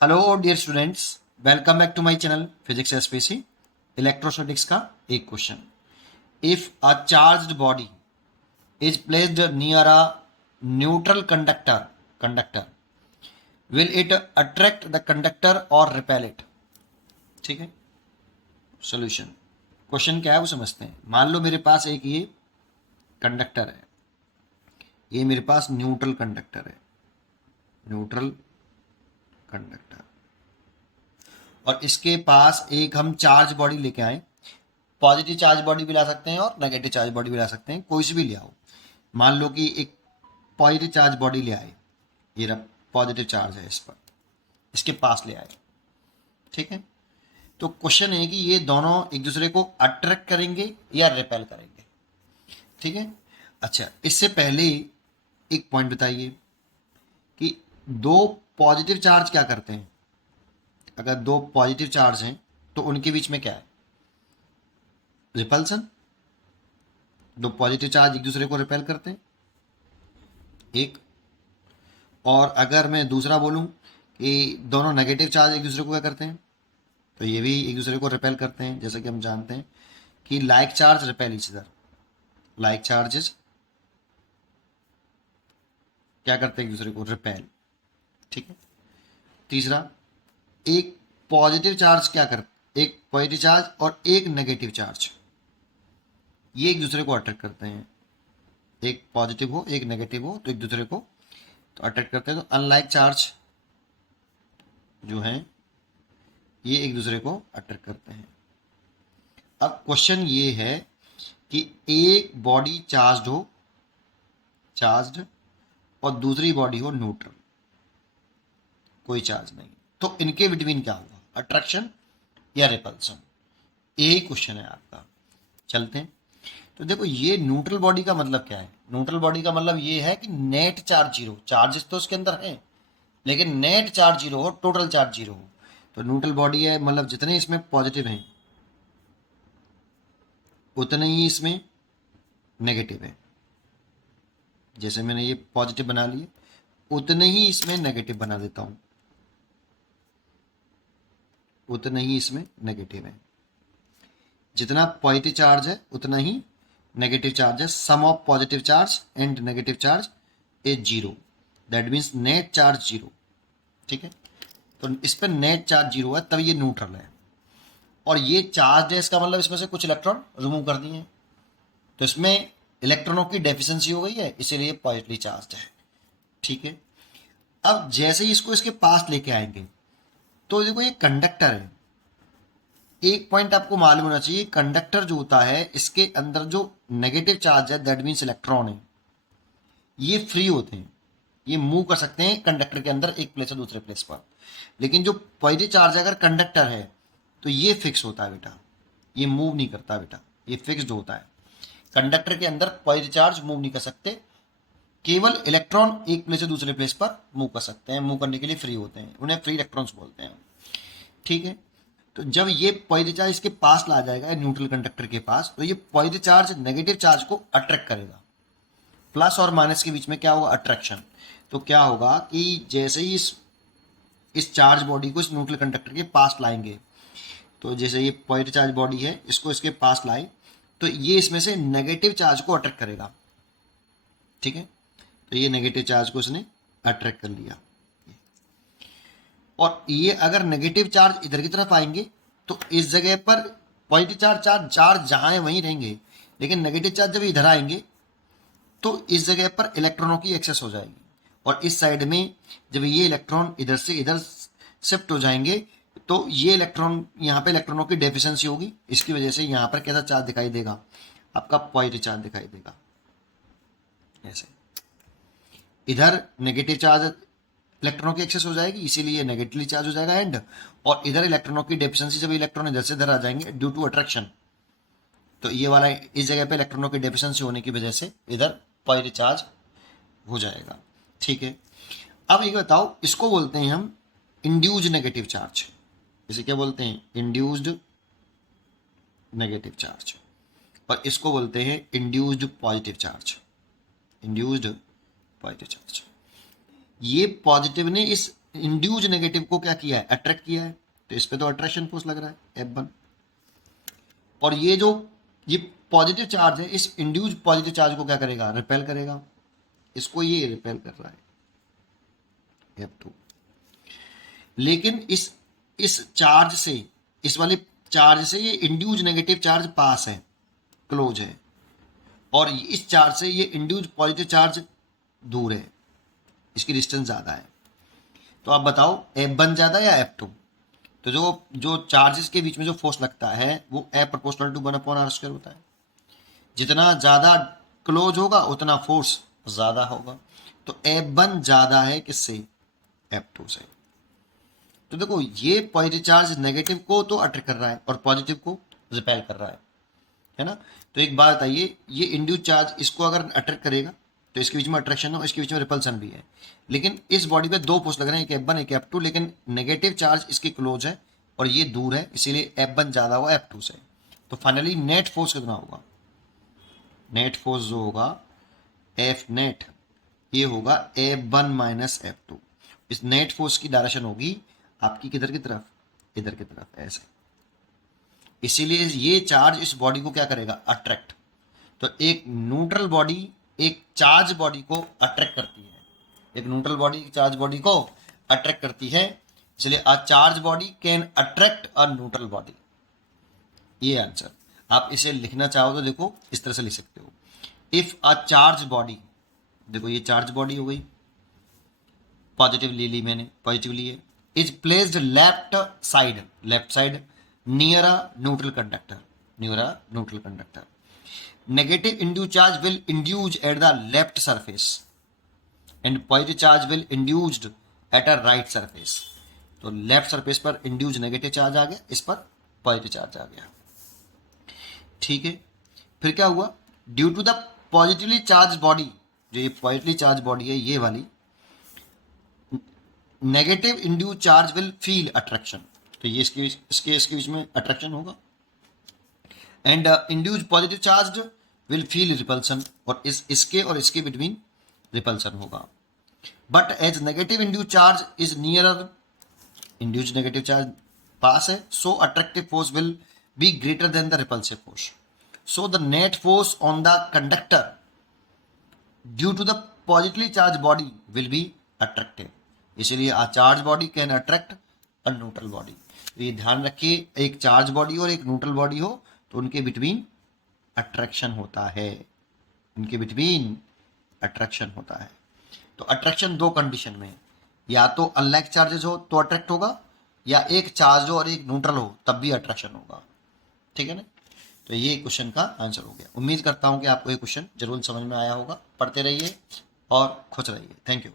Hello dear students, welcome back to my channel physics SPC. Electrostatics का एक question. If a charged body is placed near a neutral conductor will it attract the conductor और repel it. ठीक है, solution. Question क्या है वो समझते हैं। मान लो मेरे पास एक ये कंडक्टर है, ये मेरे पास न्यूट्रल कंडक्टर है, न्यूट्रल कंडक्टर, और इसके पास एक हम चार्ज बॉडी लेके आए। पॉजिटिव चार्ज बॉडी भी ला सकते हैं और नेगेटिव चार्ज बॉडी भी ला सकते हैं, कोई सी भी ले आओ। मान लो कि एक पॉजिटिव चार्ज बॉडी ले आए, ये रहा पॉजिटिव चार्ज है इस पर, इसके पास ले आए। ठीक है, तो क्वेश्चन है कि ये दोनों एक दूसरे को अट्रैक्ट करेंगे या रिपेल करेंगे। ठीक है, अच्छा इससे पहले एक पॉइंट बताइए कि दो पॉजिटिव चार्ज क्या करते हैं। अगर दो पॉजिटिव चार्ज हैं तो उनके बीच में क्या है? रिपल्सन। दो पॉजिटिव चार्ज एक दूसरे को रिपेल करते हैं, एक। और अगर मैं दूसरा बोलूं कि दोनों नेगेटिव चार्ज एक दूसरे को क्या करते हैं, तो ये भी एक दूसरे को रिपेल करते हैं। जैसे कि हम जानते हैं कि like charge repel each other, like charges क्या करते हैं? एक दूसरे को रिपेल। ठीक है, तीसरा, एक पॉजिटिव चार्ज क्या कर, एक पॉजिटिव चार्ज और एक नेगेटिव चार्ज, ये एक दूसरे को अट्रैक्ट करते हैं। एक पॉजिटिव हो एक नेगेटिव हो तो एक दूसरे को तो अट्रैक्ट करते हैं। तो अनलाइक चार्ज जो है ये एक दूसरे को अट्रैक्ट करते हैं। अब क्वेश्चन ये है कि एक बॉडी चार्ज्ड हो, चार्ज्ड, और दूसरी बॉडी हो न्यूट्रल, कोई चार्ज नहीं, तो इनके बिटवीन क्या होगा? अट्रैक्शन या रिपल्सन? यही क्वेश्चन है आपका। चलते हैं। तो देखो, ये न्यूट्रल बॉडी का मतलब क्या है? न्यूट्रल बॉडी का मतलब ये है कि नेट चार्ज जीरो, चार्जेस तो उसके अंदर है लेकिन नेट चार्ज जीरो हो, टोटल चार्ज जीरो हो। तो न्यूट्रल बॉडी है मतलब जितने इसमें पॉजिटिव हैं उतने ही इसमें नेगेटिव है। जैसे मैंने ये पॉजिटिव बना लिए, उतने ही इसमें नेगेटिव बना देता हूं, उतने ही इसमें नेगेटिव है। जितना पॉजिटिव चार्ज है उतना ही नेगेटिव चार्ज है। Sum of positive charge and negative charge is zero, that means net charge zero. ठीक है, तो इस पर नेट चार्ज जीरो है तब ये न्यूट्रल है। और ये चार्ज है, इसका मतलब इसमें से कुछ इलेक्ट्रॉन रिमूव कर दिए हैं, तो इसमें इलेक्ट्रॉनों की डेफिशिएंसी हो गई है, इसीलिए पॉजिटिवली चार्ज है। ठीक है, अब जैसे ही इसको इसके पास लेके आएंगे तो देखो ये कंडक्टर है। एक पॉइंट आपको मालूम होना चाहिए, कंडक्टर जो होता है इसके अंदर जो नेगेटिव चार्ज है दैट मीन्स इलेक्ट्रॉन है, ये फ्री होते हैं, ये मूव कर सकते हैं कंडक्टर के अंदर एक प्लेस से दूसरे प्लेस पर। लेकिन जो पॉजिटिव चार्ज अगर कंडक्टर है तो ये फिक्स होता है बेटा, ये मूव नहीं करता बेटा, ये फिक्स्ड होता है। कंडक्टर के अंदर पॉजिटिव चार्ज मूव नहीं कर सकते, केवल इलेक्ट्रॉन एक प्लेस से दूसरे प्लेस पर मूव कर सकते हैं, मूव करने के लिए फ्री होते हैं, उन्हें फ्री इलेक्ट्रॉन्स बोलते हैं। ठीक है, तो जब ये पॉजिटिव चार्ज इसके पास ला जाएगा न्यूट्रल कंडक्टर के पास, तो ये पॉजिटिव चार्ज नेगेटिव चार्ज को अट्रैक्ट करेगा। प्लस और माइनस के बीच में क्या होगा? अट्रैक्शन। तो क्या होगा कि जैसे ही इस चार्ज बॉडी को इस न्यूट्रल कंडक्टर के पास लाएंगे, तो जैसे ये पॉजिटिव चार्ज बॉडी है, इसको इसके पास लाए तो ये इसमें से नेगेटिव चार्ज को अट्रैक्ट करेगा। ठीक है, तो ये नेगेटिव चार्ज को इसने अट्रैक्ट कर लिया। और ये अगर नेगेटिव चार्ज इधर की तरफ आएंगे तो इस जगह पर पॉजिटिव चार्ज चार्ज चार्ज जहां है वहीं रहेंगे, लेकिन नेगेटिव चार्ज जब इधर आएंगे तो इस जगह पर इलेक्ट्रॉनों की एक्सेस हो जाएगी। और इस साइड में जब ये इलेक्ट्रॉन इधर से इधर शिफ्ट हो जाएंगे तो ये इलेक्ट्रॉन, यहाँ पे इलेक्ट्रॉनों की डेफिशिएंसी होगी, इसकी वजह से यहाँ पर कैसा चार्ज दिखाई देगा? आपका पॉजिटिव चार्ज दिखाई देगा। ऐसे इधर नेगेटिव चार्ज इलेक्ट्रॉनों की एक्सेस हो जाएगी, इसीलिए नेगेटिवली चार्ज हो जाएगा एंड। और इधर इलेक्ट्रॉनों की डेफिशिएंसी, जब इलेक्ट्रॉन इधर से इधर आ जाएंगे ड्यू टू अट्रैक्शन, तो ये वाला इस जगह पे इलेक्ट्रॉनों की डेफिशिएंसी होने की वजह से इधर पॉजिटिव चार्ज हो जाएगा। ठीक है, अब ये बताओ, इसको बोलते हैं हम इंड्यूस्ड नेगेटिव चार्ज। इसे क्या बोलते हैं? Induced negative charge. और इसको बोलते हैं induced positive charge, induced positive charge. ये पॉजिटिव ने इस इंड्यूज नेगेटिव को क्या किया है, अट्रैक्ट किया है, तो इस पे तो अट्रैक्शन फोर्स लग रहा है F1। और ये पॉजिटिव चार्ज है, इस इंड्यूज पॉजिटिव चार्ज को क्या करेगा, रिपेल करेगा, इसको ये रिपेल कर रहा है F2। लेकिन इस चार्ज से, इस वाले चार्ज से ये इंड्यूज नेगेटिव चार्ज पास है, क्लोज है, और इस चार्ज से ये इंड्यूज पॉजिटिव चार्ज दूर है, इसकी डिस्टेंस ज़्यादा है। तो आप बताओ F1 ज़्यादा या F2? तो जो चार्जेस के बीच में जो फोर्स लगता है वो F प्रोपोर्शनल टू 1/r² होता है। जितना ज़्यादा क्लोज होगा उतना फोर्स ज़्यादा होगा। तो F1 ज़्यादा है किससे, F2 से। तो देखो ये पॉजिटिव चार्ज नेगेटिव को तो अट्रैक्ट कर रहा है और पॉजिटिव को रिपेल कर रहा है ना। तो एक बात बताइए, ये इंड्यूस चार्ज इसको अगर अट्रैक्ट करेगा तो इसके बीच में अट्रैक्शन हो, इसके बीच में रिपल्सन भी है, लेकिन इस बॉडी पे दो फोर्स लग रहे हैं, एक F1 एक F2, लेकिन नेगेटिव चार्ज इसके क्लोज है और ये दूर है, इसीलिए F1 ज़्यादा हुआ F2 से। तो फाइनली नेट फोर्स कितना होगा, नेट फोर्स जो होगा F नेट, ये होगा F1 माइनस F2। इस नेट फोर्स की डायरेक्शन होगी आपकी किधर की तरफ, इधर की तरफ, ऐसे। इसीलिए ये चार्ज इस बॉडी को क्या करेगा, अट्रैक्ट। तो एक न्यूट्रल बॉडी एक चार्ज बॉडी को अट्रैक्ट करती है, एक न्यूट्रल बॉडी चार्ज बॉडी को अट्रैक्ट करती है, इसलिए a charge body can attract a neutral body. ये आंसर आप इसे लिखना चाहो तो देखो इस तरह से लिख सकते हो, इफ अ चार्ज बॉडी, देखो ये चार्ज बॉडी हो गई, पॉजिटिव ले ली मैंने, पॉजिटिव लिए, is placed left side near a neutral conductor, negative induced charge will induce at the left surface and positive charge will induced at a right surface। तो left surface पर induced negative charge आ गया, इस पर positive charge आ गया, ठीक है। फिर क्या हुआ, due to the positively charge body, जो ये पॉजिटिवली चार्ज बॉडी है ये वाली, negative induce charge will feel attraction, तो ये इसके बीच में अट्रैक्शन होगा, and induce positive charge will feel repulsion, और इसके और इसके बिटवीन रिपल्सन होगा। But as negative induce charge is nearer, induce negative charge पास है, so attractive force will be greater than the repulsive force, so the net force on the conductor due to the positively charge body will be attractive. इसलिए a charge body can attract a neutral body. तो ये ध्यान रखिए, एक charge body और एक neutral body हो तो उनके बिटवीन अट्रैक्शन होता है, उनके बिटवीन अट्रैक्शन होता है। तो अट्रैक्शन दो कंडीशन में, या तो अनलाइक चार्जेस हो तो अट्रैक्ट होगा, या एक चार्ज हो और एक न्यूट्रल हो तब भी अट्रैक्शन होगा, ठीक है ना। तो ये क्वेश्चन का आंसर हो गया। उम्मीद करता हूँ कि आपको ये क्वेश्चन जरूर समझ में आया होगा। पढ़ते रहिए और खुश रहिए। Thank you.